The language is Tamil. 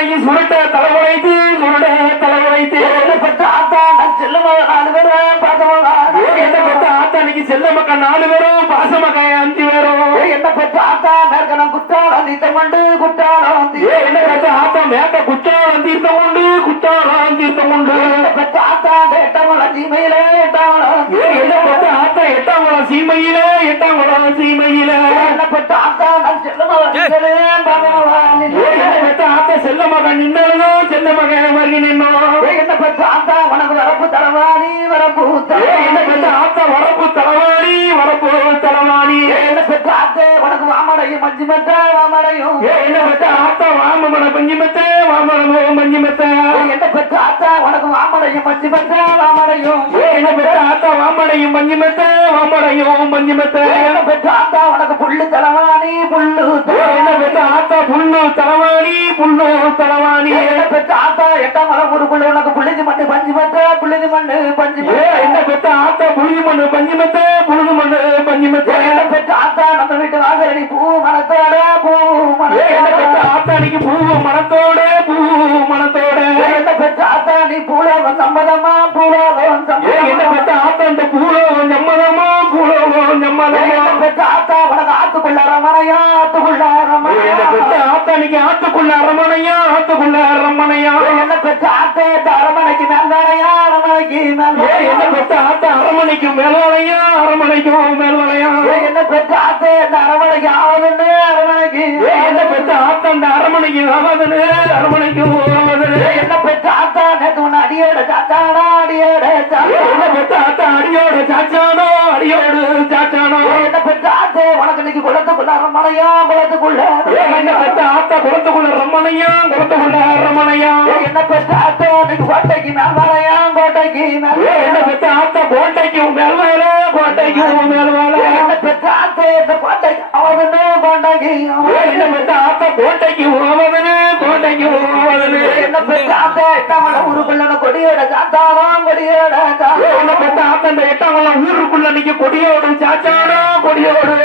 அன்னைக்கு சுருட்ட தலைமுறைத்து சுருட தலைமுறைத்து என்ன பெற்ற ஆத்தா நான் செல்லுமா நாலு பேரும் பார்த்தவங்க என்ன பெத்த ஆத்தா அன்னைக்கு செல்ல மக்கள் நாலு பேரும் பாச மக்கள் அஞ்சு பேரும். என்ன பெற்ற ஆத்தா மேற்கனம் குற்றாலம் நீத்த கொண்டு குற்றாலம் ஏ, என்ன பெத்த ஆத்தா மேக்க குற்றாலம் தீர்த்தம் உண்டு குற்றாலம் தீர்த்தம் உண்டு. என்ன பெற்ற ஆத்தா எட்டவள சீமையில எட்டவளம் ஏ, என்ன பெத்த ஆத்தா எட்டாம் குளம் சீமையில. எட்டாம் குளம் சீமையில என்ன பெற்ற ஆத்தா நான் செல்லுமா ஏ, ஆத்தா உனக்கு வரப்பு தரவாணி வரப்பு என்ன பெத்த ஆத்தா வரப்பு தலவாணி வரப்பு தலவாணி? என்ன பெற்ற ஆத்தே உனக்கு வாமடையும் மஞ்சு மெத்த வாமடையும். என்ன பெத்த ஆத்தா வாமமன பஞ்சு மெத்த வாமனமோ பஞ்சு மெத்த என்ன பெற்ற ஆத்தா உனக்கு வாமடையும் மஞ்சு மெத்த வாமடையும். என்ன பெத்த ஆத்தா வாமடையும் பஞ்சு மெத்த வாமடையும் பஞ்சு மெத்த என்ன பெற்ற ஆத்தா உனக்கு புல்லு தலவாணி புல்லு என்ன பெத்த ஆத்தா புல்லு தலவாணி புல்லு தலவாணி? என்ன பெற்ற ஆத்தா எட்டாம் மலை ஊருக்குள்ள உனக்கு புள்ளிது மண்ணு பஞ்சு என்ன பெத்த ஆத்தா புழுதி மண்ணு பஞ்சு மெத்த புழுது மண்ணு பஞ்சு மெத்த என்ன பெற்ற ஆத்தா நம்ம வீட்டு வாசலடி பூ மனத்தோட பூ என்ன பெத்த ஆத்தா அன்னைக்கு பூ மனத்தோட பூ மனத்தோட என்ன பெற்ற ஆத்தா நீ பூலோகம் சம்மதமா பூலோகம் என்ன சம்மதமா? பெத்த ஆத்தா இந்த பூலோ ஜம்மதமா பூலோ ஜம்மதமா என்ன பெற்ற ஆத்தா உனக்கு ஆத்துக்குள்ள ரமணையா ஆத்துக்குள்ள என்ன பெத்த ரமணையா ஆத்தா இன்னைக்கு ஆத்துக்குள்ள அரமனையா ஆத்துக்குள்ள அரமனையா பெற்ற இந்த அரமனைக்கு மேல்வாரையா அரமனைக்கு என்ன பெத்த ஆத்தா? அரமனைக்கு மேல்வலையா அரமனைக்கும் மேல்வலையா என்ன பெற்ற ஆத்தா? இந்த அரமனைக்கு ஆவதுன்னு அரமனைக்கு என்ன பெத்த ஆத்தா? இந்த அரமனைக்கு ஆவதுன்னு அரமனைக்கும் ஆவதுன்னு. என்ன பெற்ற ஆத்தா? நேத்து உன்னை அடியோட சாத்தாடா அடியோட என்ன பெத்த ஆத்தா? அடியோடு சாச்சானோ? அடியோடு சாச்சானோ? என்ன பெற்ற ஆத்தா? உனக்கு இன்னைக்கு குளத்துக்குள்ள அரமனையா குளத்துக்குள்ள. என்ன பெத்த ஆத்தா குளத்துக்குள்ள ரமணையா குளத்துக்குள்ள ரமணையா என்ன பெற்ற ஆத்தா? இன்னைக்கு கோட்டைக்கு மேல்வாரையா கோட்டைக்கு ஏ, என்ன மேல் பெற்ற ஆத்தா? இந்த கோட்டைக்கு கோட்டைக்கு என்ன பெத்த ஆத்தா? கோட்டைக்கு ஆவதுன்னு கோட்டைக்கு ஆவதுன்னு என்ன பெற்ற ஆத்தா? எட்டாமல ஊருக்குள்ள கொடியோட சாத்தாரம் கொடியோட ஏ, என்ன பெத்த ஆத்தா? இந்த ஊருக்குள்ள கொடியோடு கொடியோடு